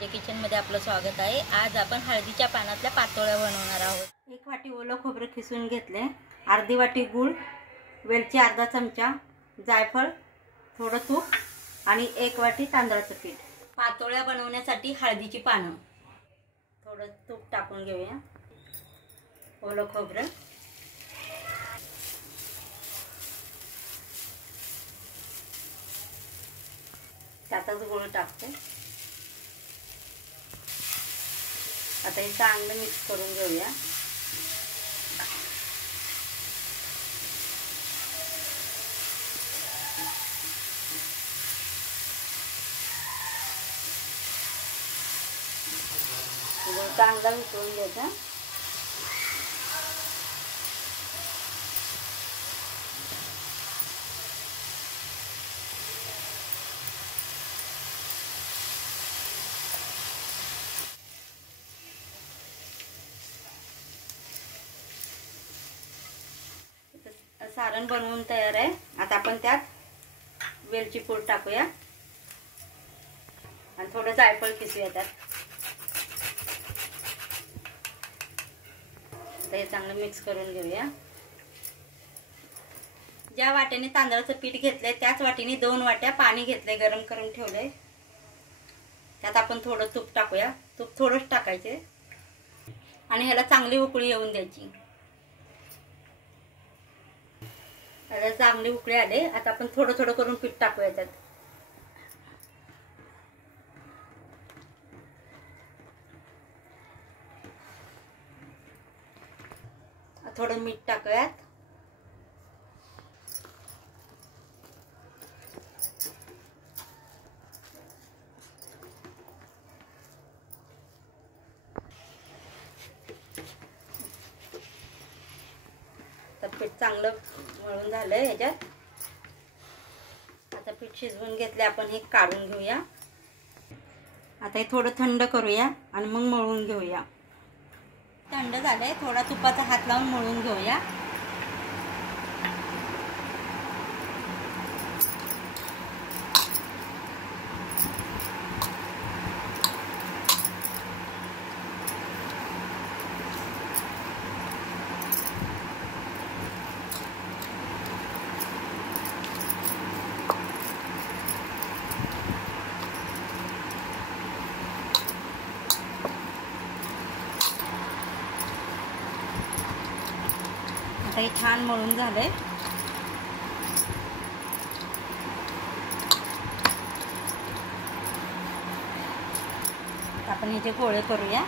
माझ्या किचनमध्ये आपलं स्वागत आहे। आज आपण हळदीच्या पानातल्या पातोळ्या बनवणार आहोत। 1 वाटी ओलं खोबरं खिसून घेतले, अर्धी वाटी गूळ, वेलची अर्धा चमचा, जायफळ, थोडं तूप आणि 1 वाटी तांदळाचं पीठ। पातोळ्या बनवण्यासाठी हळदीची पानं, थोडं तूप टाकून घेऊया, ओलं खोबरं, त्यातच गूळ टाकते। आता हे चांगलं मिक्स करून घेऊया। गूळ चांगला मिसळून घ्यायचा। सारण बनवून तयार आहे। आता आपण त्यात वेलची पूड टाकूया आणि थोडं जायफळ किसूया त्यात। हे चांगलं मिक्स करून घेऊया। ज्या वाट्याने तांदळाचं पीठ घेतलंय त्याच वाटीने 2 वाट्या पाणी घेतलंय, गरम करून ठेवलंय। त्यात आपण थोडं तूप टाकूया, तूप थोडंच टाकायचे आणि ह्याला चांगली उकळी येऊन द्यायची। आता चांगली उकळी आले, आता आपण थोडं थोडं करून पीठ टाकूया त्यात। थोडं मीठ टाकूयात, तर पीठ चांगलं मळून झालंय। ह्याच्यात आता पीठ शिजवून घेतले, आपण हे काढून घेऊया। आता हे थोडं थंड करूया आणि मग मळून घेऊया। थंड झालंय, थोडा तुपाचा हात लावून मळून घेऊया। आता हे छान मळून झालंय। आपण याचे गोळे करूया।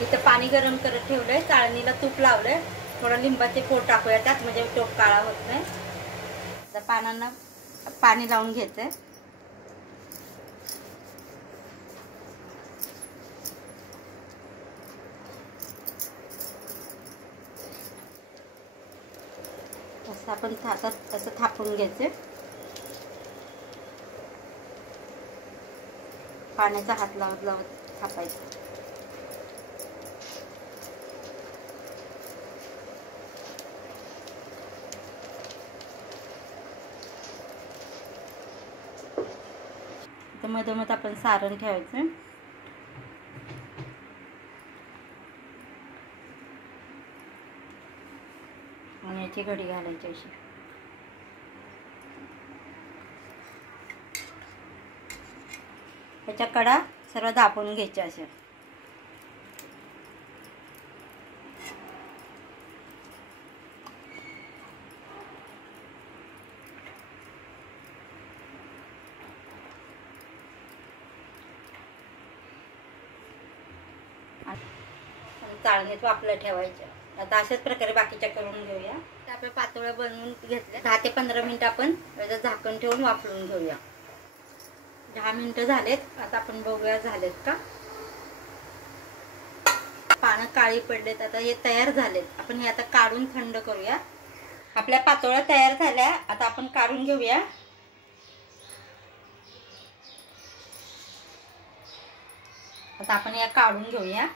इथं पाणी गरम करत ठेवलंय, चाळणीला तूप लावलंय, थोडं लिंबाचे फोड टाकूया त्यात, म्हणजे टोप काळा होत नाही। आता पानांना पाणी लावून घ्यायचंय। असं आपण हातात असं थापून घ्यायचं, पाण्याचा हात लावत लावत थापायचं। मधोमध आपण सारण ठेवायचं आणि याची घडी घालायची अशी। त्याच्या कडा सर्व दाबून घ्यायच्या अशा। चाळणीत वाफलं ठेवायचं। आता अशाच प्रकारे बाकीच्या करून घेऊया। आपल्या पातोळ्या बनवून घेतल्या, 10 ते 15 मिनिट आपण त्याचं झाकण ठेवून वाफळून घेऊया। 10 मिनिटं झालेत, आता आपण बघूया झालेत का। पानं काळी पडलेत, आता हे तयार झालेत। आपण हे आता काढून थंड करूया। आपल्या पातोळ्या तयार झाल्या, आता आपण काढून घेऊया। आता आपण या काढून घेऊया.